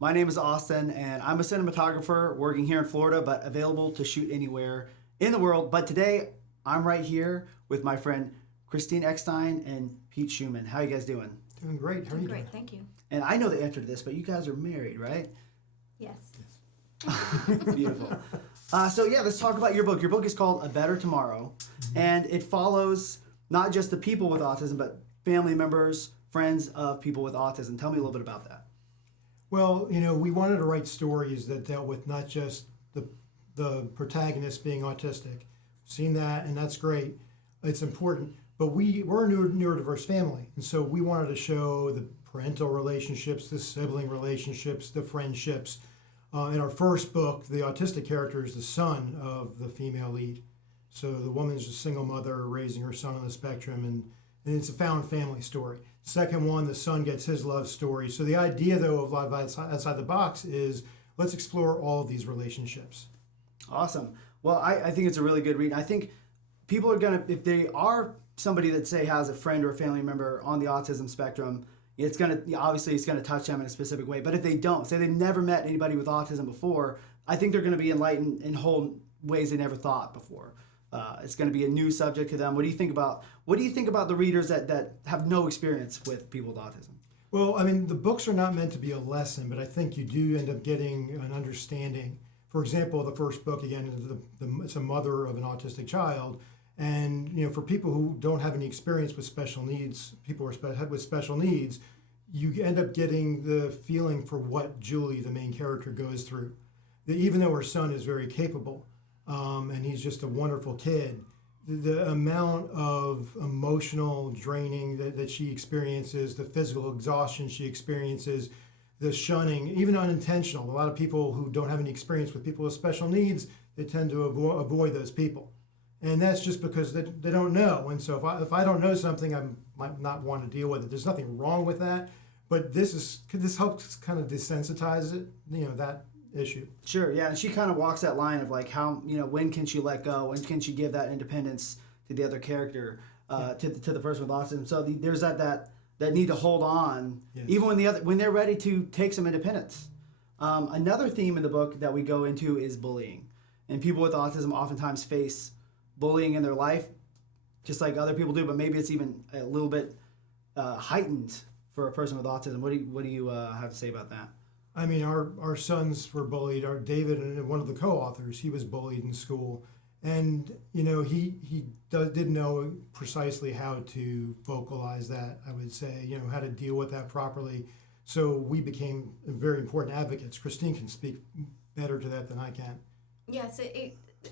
My name is Austin, and I'm a cinematographer working here in Florida, but available to shoot anywhere in the world. But today, I'm right here with my friend Christine Eckstein and Pete Schumann. How you guys doing? Doing great. How are you doing? Great, thank you. And I know the answer to this, but you guys are married, right? Yes. Beautiful. Let's talk about your book. Your book is called A Better Tomorrow, and it follows not just the people with autism, but family members, friends of people with autism. Tell me a little bit about that. Well, we wanted to write stories that dealt with not just the protagonist being autistic. Seen that, and that's great. It's important. But we're a neurodiverse family, and so we wanted to show the parental relationships, the sibling relationships, the friendships. In our first book, the autistic character is the son of the female lead. So the woman's a single mother raising her son on the spectrum, and it's a found family story. Second one, the son gets his love story. So the idea, though, of Live Outside the Box is let's explore all of these relationships. Awesome. Well, I think it's a really good read. I think people are going to, if they are somebody that, say, has a friend or a family member on the autism spectrum, it's going to touch them in a specific way. But if they don't, say they've never met anybody with autism before, I think they're going to be enlightened in whole ways they never thought before. It's going to be a new subject to them. What do you think about the readers that have no experience with people with autism? Well, I mean, the books are not meant to be a lesson, but I think you do end up getting an understanding. For example, the first book, again, it's a mother of an autistic child. And, for people who don't have any experience with special needs, people with special needs, you end up getting the feeling for what Julie, the main character, goes through. That even though her son is very capable, and he's just a wonderful kid, the amount of emotional draining that she experiences, the physical exhaustion she experiences, the shunning, even unintentional. A lot of people who don't have any experience with people with special needs, they tend to avoid those people. And that's just because they don't know. And so if I don't know something, I might not want to deal with it. There's nothing wrong with that. But this helps kind of desensitize it, that issue. Sure, yeah. And she kind of walks that line of like how, when can she let go? When can she give that independence to the other character, to the person with autism? So there's that need to hold on, yes, even when they're ready to take some independence. Another theme in the book that we go into is bullying. And people with autism oftentimes face bullying in their life, just like other people do, but maybe it's even a little bit heightened for a person with autism. What do you have to say about that? I mean, our sons were bullied. Our David, and one of the co-authors, he was bullied in school, and he didn't know precisely how to vocalize that. I would say, how to deal with that properly. So we became very important advocates. Christine can speak better to that than I can. Yes,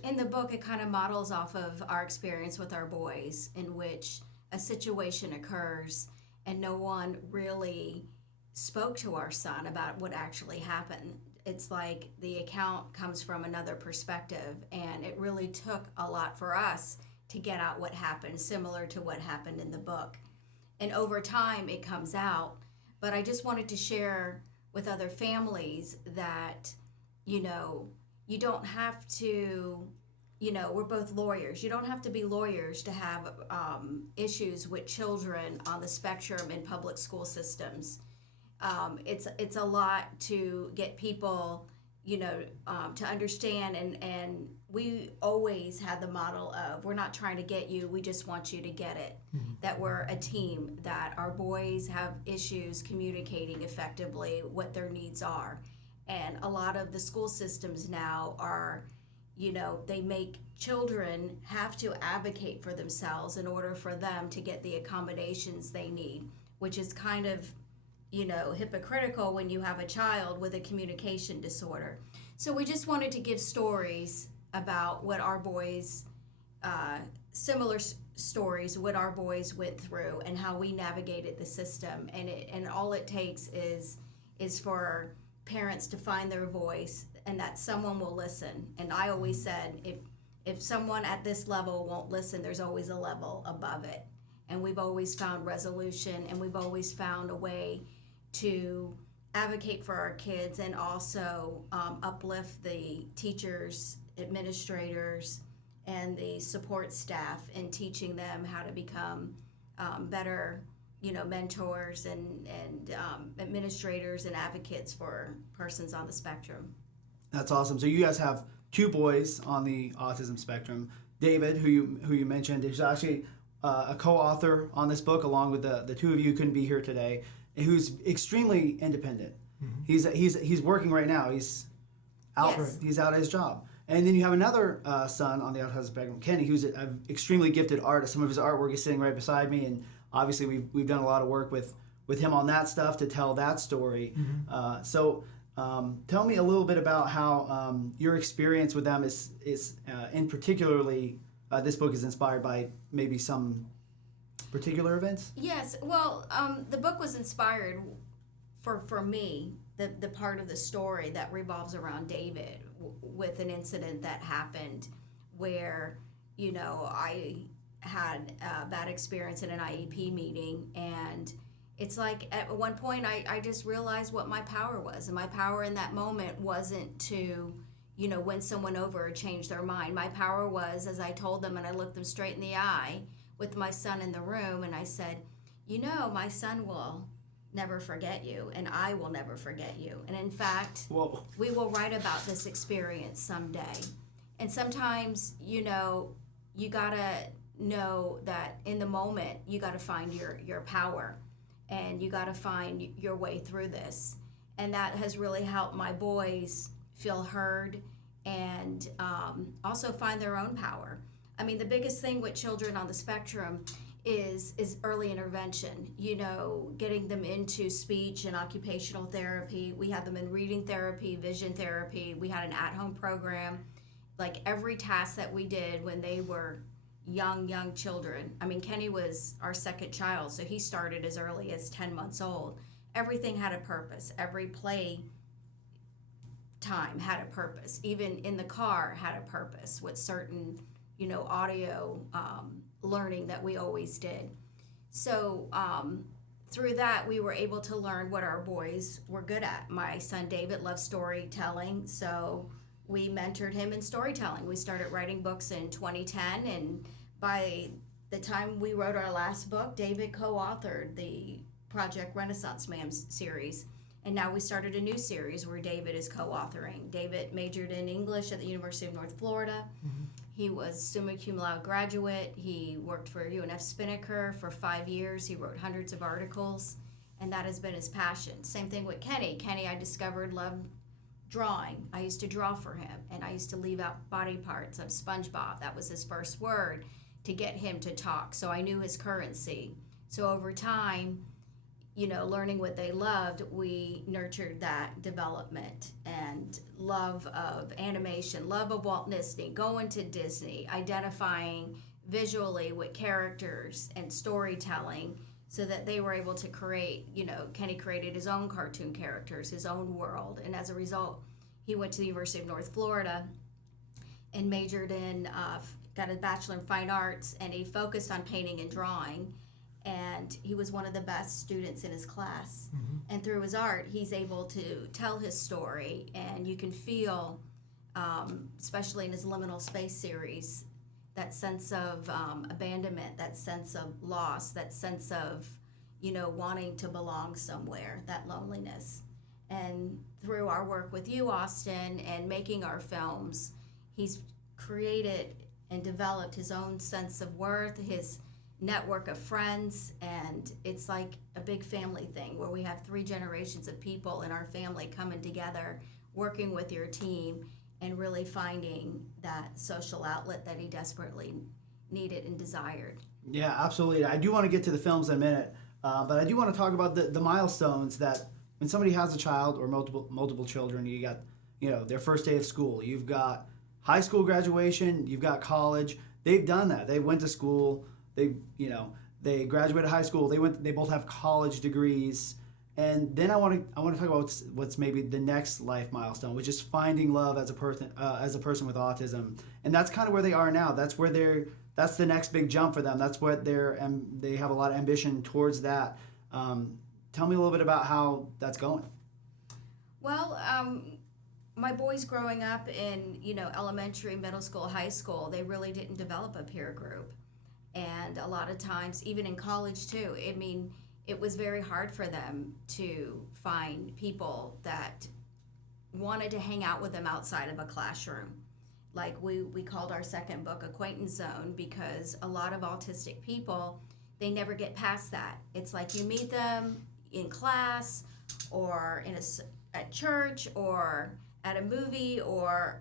in the book, it kind of models off of our experience with our boys, in which a situation occurs and no one really spoke to our son about what actually happened. It's like the account comes from another perspective, and it really took a lot for us to get out what happened, similar to what happened in the book. And over time, it comes out. But I just wanted to share with other families that, you don't have to, we're both lawyers. You don't have to be lawyers to have issues with children on the spectrum in public school systems. It's a lot to get people, to understand, and we always had the model of, we're not trying to get you, we just want you to get it. Mm-hmm. That we're a team, that our boys have issues communicating effectively what their needs are. And a lot of the school systems now are, they make children have to advocate for themselves in order for them to get the accommodations they need, which is kind of, hypocritical when you have a child with a communication disorder. So we just wanted to give stories about what our boys, similar stories, what our boys went through and how we navigated the system. And all it takes is for parents to find their voice, and that someone will listen. And I always said, if someone at this level won't listen, there's always a level above it. And we've always found resolution, and we've always found a way to advocate for our kids, and also uplift the teachers, administrators, and the support staff in teaching them how to become better, mentors and administrators and advocates for persons on the spectrum. That's awesome. So you guys have two boys on the autism spectrum. David, who you mentioned, is actually a co-author on this book, along with the two of you who couldn't be here today, who's extremely independent. Mm-hmm. He's working right now. He's out. Yes. He's out at his job. And then you have another son on the autism spectrum, Kenny, who's an extremely gifted artist. Some of his artwork is sitting right beside me, and obviously we've done a lot of work with him on that stuff to tell that story. Mm-hmm. So tell me a little bit about how your experience with them is in particularly this book is inspired by maybe some particular events. Yes, well, the book was inspired for me, the part of the story that revolves around David with an incident that happened where, I had a bad experience in an IEP meeting, and it's like at one point I just realized what my power was, and my power in that moment wasn't to win someone over or change their mind. My power was, as I told them and I looked them straight in the eye with my son in the room, and I said, my son will never forget you, and I will never forget you. And in fact, Whoa. we will write about this experience someday. And sometimes, you gotta know that in the moment, you gotta find your power, and you gotta find your way through this. And that has really helped my boys feel heard and also find their own power. I mean, the biggest thing with children on the spectrum is early intervention, getting them into speech and occupational therapy. We had them in reading therapy, vision therapy. We had an at-home program. Like every task that we did when they were young children. I mean, Kenny was our second child, so he started as early as 10 months old. Everything had a purpose. Every play time had a purpose. Even in the car had a purpose with certain, audio learning that we always did. So through that, we were able to learn what our boys were good at. My son David loves storytelling, so we mentored him in storytelling. We started writing books in 2010, and by the time we wrote our last book, David co-authored the Project Renaissance Man series. And now we started a new series where David is co-authoring. David majored in English at the University of North Florida. Mm-hmm. He was summa cum laude graduate. He worked for UNF Spinnaker for 5 years. He wrote hundreds of articles, and that has been his passion. Same thing with Kenny. Kenny, I discovered, loved drawing. I used to draw for him, and I used to leave out body parts of SpongeBob. That was his first word to get him to talk. So I knew his currency. So over time, learning what they loved, we nurtured that development and love of animation, love of Walt Disney, going to Disney, identifying visually with characters and storytelling so that they were able to create, Kenny created his own cartoon characters, his own world. And as a result, he went to the University of North Florida and majored in, got a Bachelor in Fine Arts, and he focused on painting and drawing. And he was one of the best students in his class. Mm-hmm. And through his art, he's able to tell his story, and you can feel, especially in his Liminal Space series, that sense of abandonment, that sense of loss, that sense of, wanting to belong somewhere, that loneliness. And through our work with you, Austin, and making our films, he's created and developed his own sense of worth, his network of friends, and it's like a big family thing where we have 3 generations of people in our family coming together, working with your team, and really finding that social outlet that he desperately needed and desired. Yeah, absolutely. I do want to get to the films in a minute, but I do want to talk about the milestones that when somebody has a child or multiple children, you got their first day of school, you've got high school graduation, you've got college. They've done that. They went to school. They graduated high school. They both have college degrees, and then I want to talk about what's maybe the next life milestone, which is finding love as a person with autism, and that's kind of where they are now. That's the next big jump for them. That's what they have a lot of ambition towards that. Tell me a little bit about how that's going. Well, my boys growing up in elementary, middle school, high school, they really didn't develop a peer group. And a lot of times, even in college too, I mean, it was very hard for them to find people that wanted to hang out with them outside of a classroom. Like we called our second book Acquaintance Zone, because a lot of autistic people, they never get past that. It's like you meet them in class or at church or at a movie or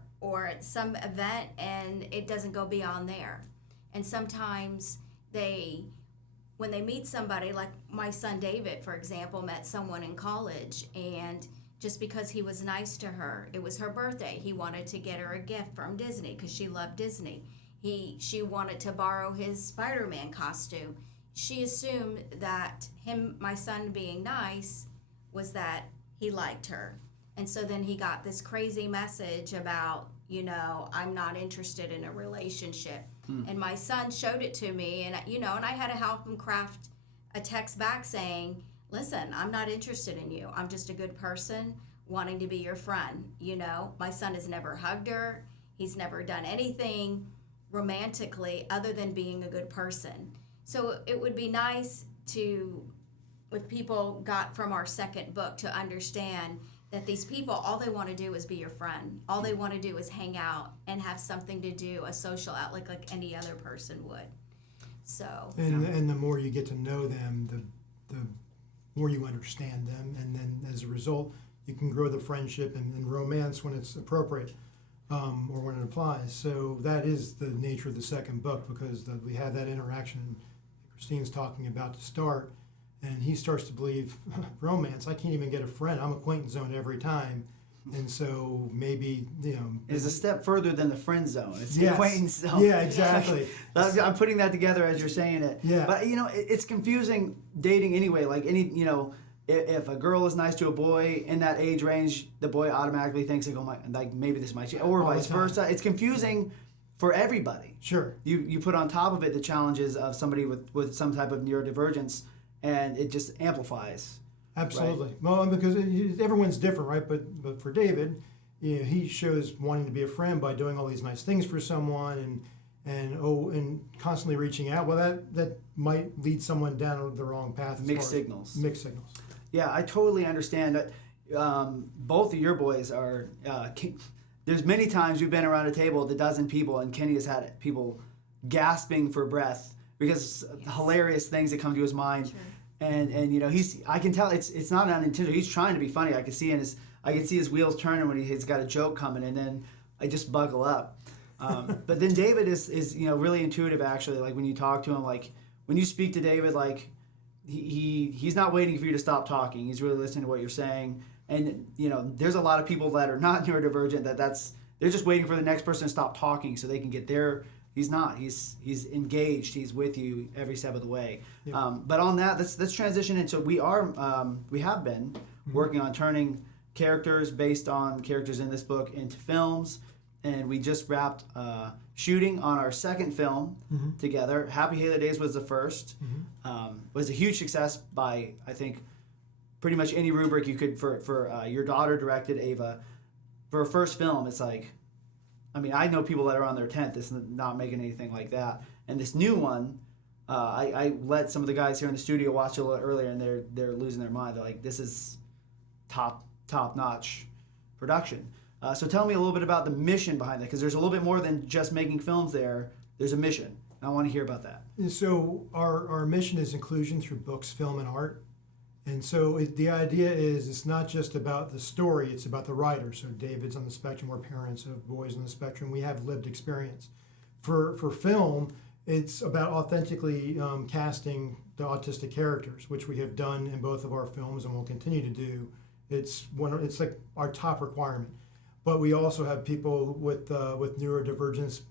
at some event, and it doesn't go beyond there. And sometimes when they meet somebody, like my son David, for example, met someone in college, and just because he was nice to her, it was her birthday, he wanted to get her a gift from Disney because she loved Disney. She wanted to borrow his Spider-Man costume. She assumed that my son being nice, was that he liked her. And so then he got this crazy message about, I'm not interested in a relationship. And my son showed it to me, and I had to help him craft a text back saying, listen, I'm not interested in you. I'm just a good person wanting to be your friend. My son has never hugged her. He's never done anything romantically other than being a good person. So it would be nice if people got from our second book to understand that these people, all they want to do is be your friend. All they want to do is hang out and have something to do, a social outlet like any other person would. So and the more you get to know them, the more you understand them, and then as a result, you can grow the friendship and romance when it's appropriate, or when it applies. So that is the nature of the second book, because we have that interaction Christine's talking about to start, and he starts to believe, romance, I can't even get a friend. I'm acquaintance zone every time. And so maybe, It's a step further than the friend zone. It's the yes. acquaintance zone. Yeah, exactly. I'm putting that together as you're saying it. Yeah. But, it's confusing dating anyway. Like if a girl is nice to a boy in that age range, the boy automatically thinks, maybe this might change, or All the vice time. versa. It's confusing for everybody. Sure. You put on top of it the challenges of somebody with some type of neurodivergence, and it just amplifies. Absolutely. Right. Well, because everyone's different, right? But for David, he shows wanting to be a friend by doing all these nice things for someone, and constantly reaching out. Well, that might lead someone down the wrong path. Mixed signals. Mixed signals. Yeah, I totally understand that. Both of your boys are. There's many times we've been around a table with a dozen people, and Kenny has had people gasping for breath because hilarious things that come to his mind. Sure. And I can tell it's not unintentional. He's trying to be funny. I can see his wheels turning when he's got a joke coming, and then I just buckle up. But then David is really intuitive, actually. Like when you talk to him, like when you speak to David, like he's not waiting for you to stop talking. He's really listening to what you're saying. And there's a lot of people that are not neurodivergent they're just waiting for the next person to stop talking so they can get there. He's not. He's engaged. He's with you every step of the way. Yeah. But on that, let's transition into we have been working on turning characters based on characters in this book into films, and we just wrapped shooting on our second film together. Happy Halo Days was the first. Was a huge success by, I think, pretty much any rubric you could for your daughter directed, Ava. For a first film, it's like, I know people that are on their 10th. This is not making anything like that. And this new one, I let some of the guys here in the studio watch it a little earlier, and they're losing their mind. They're like, this is top notch production. So tell me a little bit about the mission behind that, because there's a little bit more than just making films there. There's a mission. I want to hear about that. And so our mission is inclusion through books, film, and art. And so the idea is it's not just about the story, it's about the writer. So David's on the spectrum, we're parents of boys on the spectrum, we have lived experience. For film, it's about authentically casting the autistic characters, which we have done in both of our films and will continue to do. It's like our top requirement. But we also have people with neurodivergence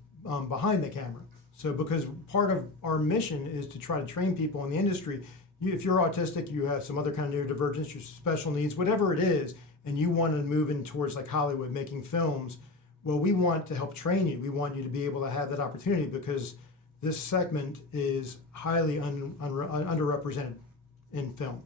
behind the camera. So because part of our mission is to try to train people in the industry. If you're autistic, you have some other kind of neurodivergence, your special needs, whatever it is, and you want to move in towards like Hollywood, making films, well, we want to help train you. We want you to be able to have that opportunity, because this segment is highly underrepresented in film.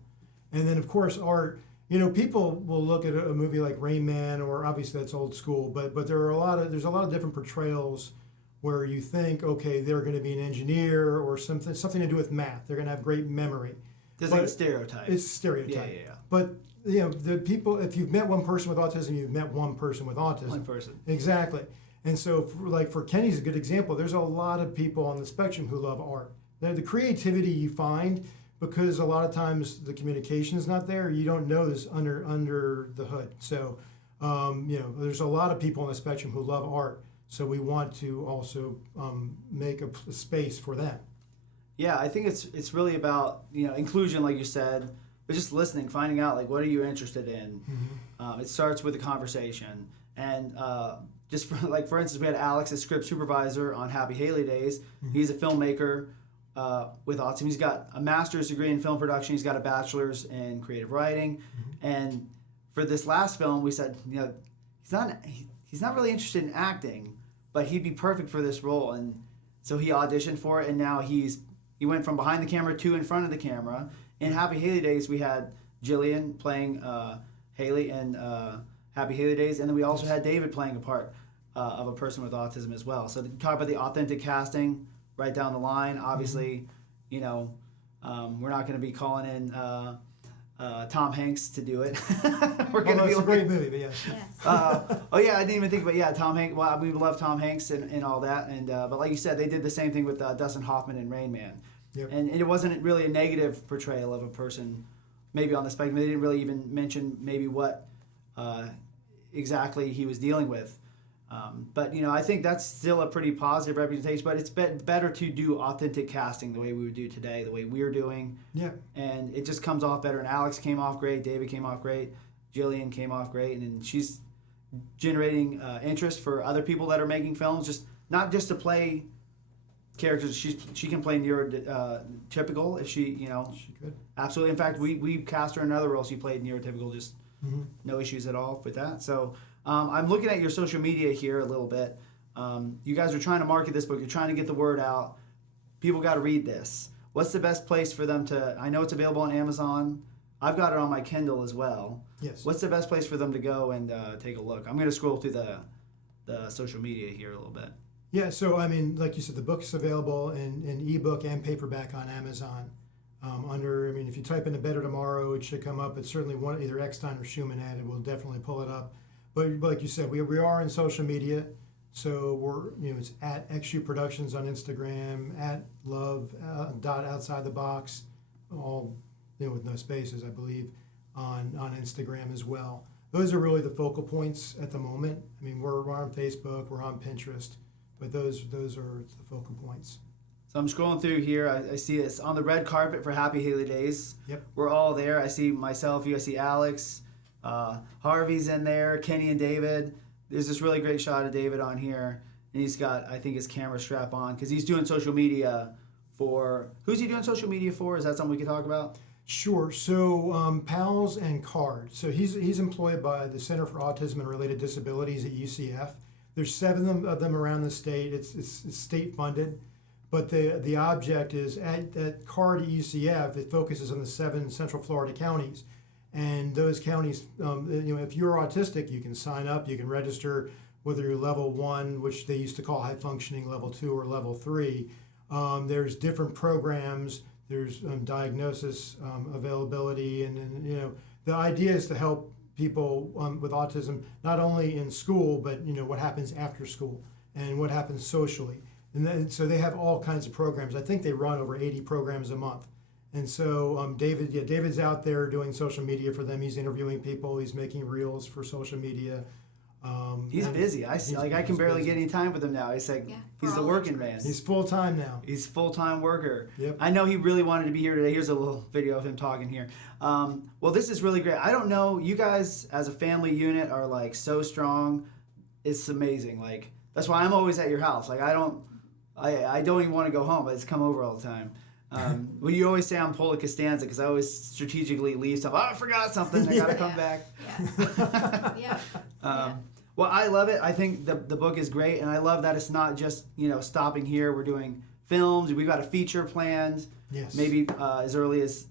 And then, of course, art. People will look at a movie like Rain Man, or obviously that's old school, but there's a lot of different portrayals where you think, okay, they're going to be an engineer or something to do with math. They're going to have great memory. There's like a stereotype. It's a stereotype. Yeah. But the people, if you've met one person with autism, you've met one person with autism. One person. Exactly. And so, for Kenny's a good example. There's a lot of people on the spectrum who love art. The creativity you find, because a lot of times the communication is not there, you don't know this under the hood. So, there's a lot of people on the spectrum who love art. So we want to also make a space for them. Yeah, I think it's really about inclusion, like you said, but just listening, finding out like what are you interested in. Mm-hmm. It starts with a conversation, and just for instance, we had Alex, a script supervisor on Happy Haley Days. Mm-hmm. He's a filmmaker with autism. He's got a master's degree in film production. He's got a bachelor's in creative writing, Mm-hmm. and for this last film, we said he's not really interested in acting, but he'd be perfect for this role, and so he auditioned for it, and now he went from behind the camera to in front of the camera. In Happy Haley Days, we had Jillian playing Haley in Happy Haley Days, and then we also had David playing a part of a person with autism as well. So to talk about the authentic casting right down the line, obviously, we're not going to be calling in Tom Hanks to do it. We're going to be a great movie, but yes. I didn't even think about Tom Hanks. Well, we love Tom Hanks and all that, and but like you said, they did the same thing with Dustin Hoffman in Rain Man. Yep. And it wasn't really a negative portrayal of a person maybe on the spectrum. They didn't really even mention maybe what exactly he was dealing with. But I think that's still a pretty positive representation, but it's better to do authentic casting the way we would do today, the way we're doing. Yeah. And it just comes off better. And Alex came off great, David came off great, Jillian came off great, and she's generating interest for other people that are making films, just not just to play characters. She can play neurotypical if she She could. absolutely. In fact, we cast her in another role. She played neurotypical, just no issues at all with that. So I'm looking at your social media here a little bit. You guys are trying to market this book. You're trying to get the word out. People got to read this. What's the best place for them to? I know it's available on Amazon. I've got it on my Kindle as well. Yes. What's the best place for them to go and take a look? I'm going to scroll through the social media here a little bit. Yeah, so like you said, the book's available in ebook and paperback on Amazon. If you type in "A Better Tomorrow," it should come up. It's certainly either Eckstein or Schumann added. We'll definitely pull it up. But like you said, we are in social media, so it's at Eck-Schoe Productions on Instagram, at love outside the box, all with no spaces, I believe, on Instagram as well. Those are really the focal points at the moment. We're on Facebook, we're on Pinterest. But those are the focal points. So I'm scrolling through here. I see it's on the red carpet for Happy Haley Days. Yep. We're all there. I see myself, I see Alex. Harvey's in there, Kenny and David. There's this really great shot of David on here. And he's got, I think, his camera strap on because he's doing social media for... Who's he doing social media for? Is that something we could talk about? Sure. So PALS and CARD. So he's employed by the Center for Autism and Related Disabilities at UCF. There's 7 of them around the state. It's state funded, but the object is at CARD at UCF. It focuses on the 7 Central Florida counties, and those counties. If you're autistic, you can sign up. You can register whether you're level 1, which they used to call high functioning, level 2, or level 3. There's different programs. There's diagnosis availability, and the idea is to help people with autism, not only in school, but what happens after school and what happens socially. And then, so they have all kinds of programs. I think they run over 80 programs a month. And so David's out there doing social media for them. He's interviewing people. He's making reels for social media. He's busy. I can barely get any time with him now. He's like, he's the working man. He's full-time now. He's full-time worker. Yep. I know he really wanted to be here today. Here's a little video of him talking here. Well, this is really great. I don't know. You guys as a family unit are like so strong. It's amazing. Like, that's why I'm always at your house. Like, I don't even want to go home. I just come over all the time. Well, you always say I'm Paula Costanza because I always strategically leave stuff. Oh, I forgot something. I got to come back. Yeah. Well, I love it. I think the book is great, and I love that it's not just stopping here. We're doing films. We've got a feature planned. Yes. Maybe as early as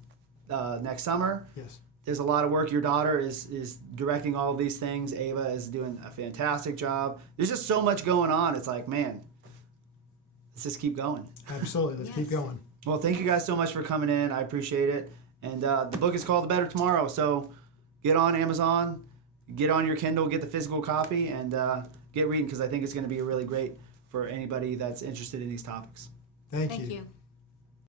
next summer. Yes. There's a lot of work. Your daughter is directing all of these things. Ava is doing a fantastic job. There's just so much going on. It's like, man, let's just keep going. Absolutely. Let's keep going. Well, thank you guys so much for coming in. I appreciate it. And the book is called The Better Tomorrow. So get on Amazon, get on your Kindle, get the physical copy, and get reading, because I think it's going to be really great for anybody that's interested in these topics. Thank Thank you. you.